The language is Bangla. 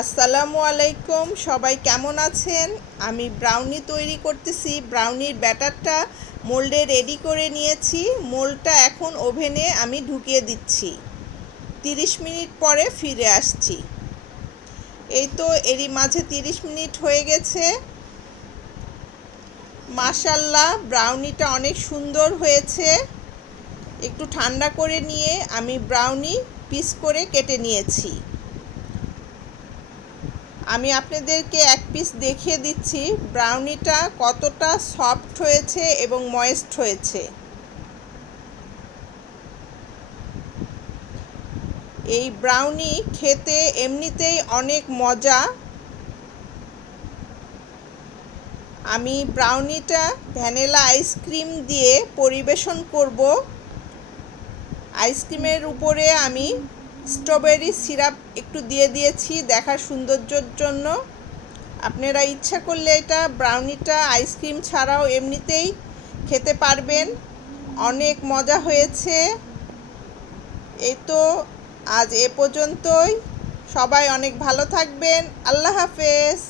আসসালামু আলাইকুম, সবাই কেমন আছেন? আমি ব্রাউনি তৈরি করতেছি। ব্রাউনির ব্যাটারটা মোল্ডে রেডি করে নিয়েছি। মোল্ডটা এখন ওভেনে আমি ঢুকিয়ে দিচ্ছি। 30 মিনিট পরে ফিরে আসছি। এই তো এরই মাঝে 30 মিনিট হয়ে গেছে। মাশাআল্লাহ, ব্রাউনিটা অনেক সুন্দর হয়েছে। একটু ঠান্ডা করে নিয়ে আমি ব্রাউনি পিস করে কেটে নিয়েছি। আমি আপনাদেরকে এক পিস দেখিয়ে দিচ্ছি ব্রাউনিটা কতটা সফট হয়েছে এবং ময়েস্ট হয়েছে। এই ব্রাউনি খেতে এমনিতেই অনেক মজা। আমি ব্রাউনিটা ভ্যানিলা আইসক্রিম দিয়ে পরিবেশন করব। আইসক্রিমের উপরে আমি স্ট্রবেরি সিরাপ একটু দিয়ে দিয়েছি দেখার সৌন্দর্যের জন্য। আপনারা ইচ্ছা করলে এটা ব্রাউনিটা আইসক্রিম ছাড়াও এমনিতেই খেতে পারবেন। অনেক মজা হয়েছে। এই তো আজ এ পর্যন্তই। সবাই অনেক ভালো থাকবেন। আল্লাহ হাফেজ।